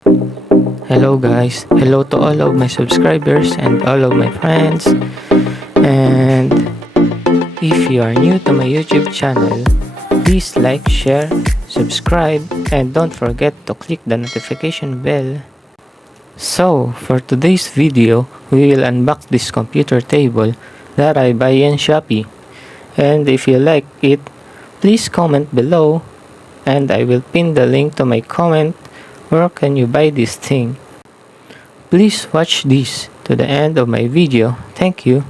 Hello guys, hello to all of my subscribers and all of my friends. And if you are new to my YouTube channel, please like, share, subscribe, and don't forget to click the notification bell. So, for today's video, we will unbox this computer table that I buy in Shopee. And if you like it, please comment below and I will pin the link to my comment where can you buy this thing. Please watch this to the end of my video. Thank you.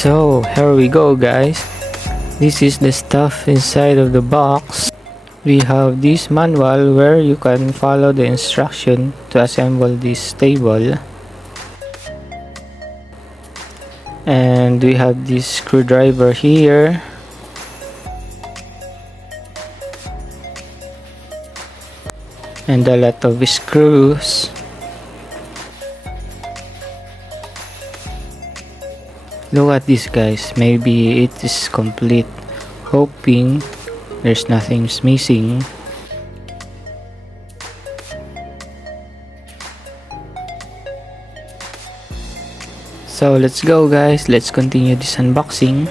So here we go guys, this is the stuff inside of the box. We have this manual where you can follow the instruction to assemble this table, and we have this screwdriver here, and a lot of screws. Look at this guys, maybe it is complete. Hoping there's nothing missing. So let's go guys, let's continue this unboxing.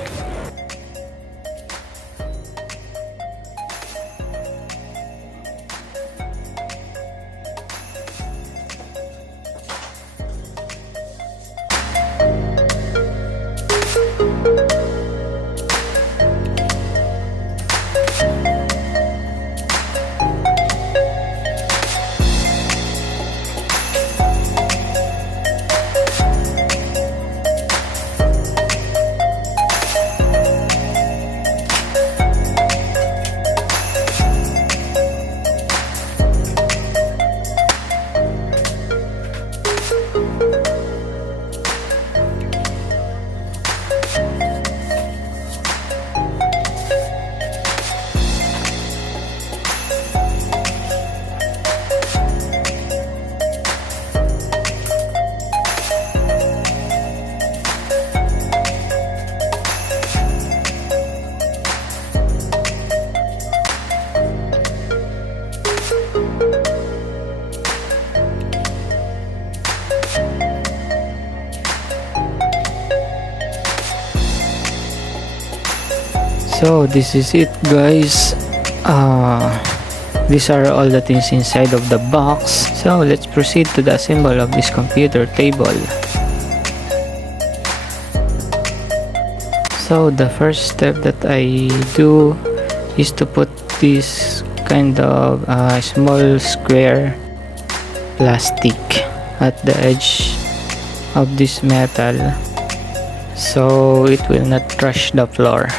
So this is it guys, these are all the things inside of the box. So let's proceed to the assembly of this computer table. So the first step that I do is to put this kind of small square plastic at the edge of this metal so it will not crush the floor.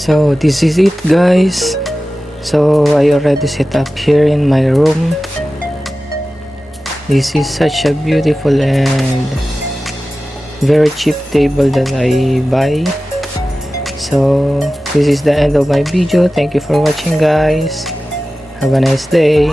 So this is it, guys. So I already set up here in my room. This is such a beautiful and very cheap table that I buy. So this is the end of my video. Thank you for watching, guys. Have a nice day.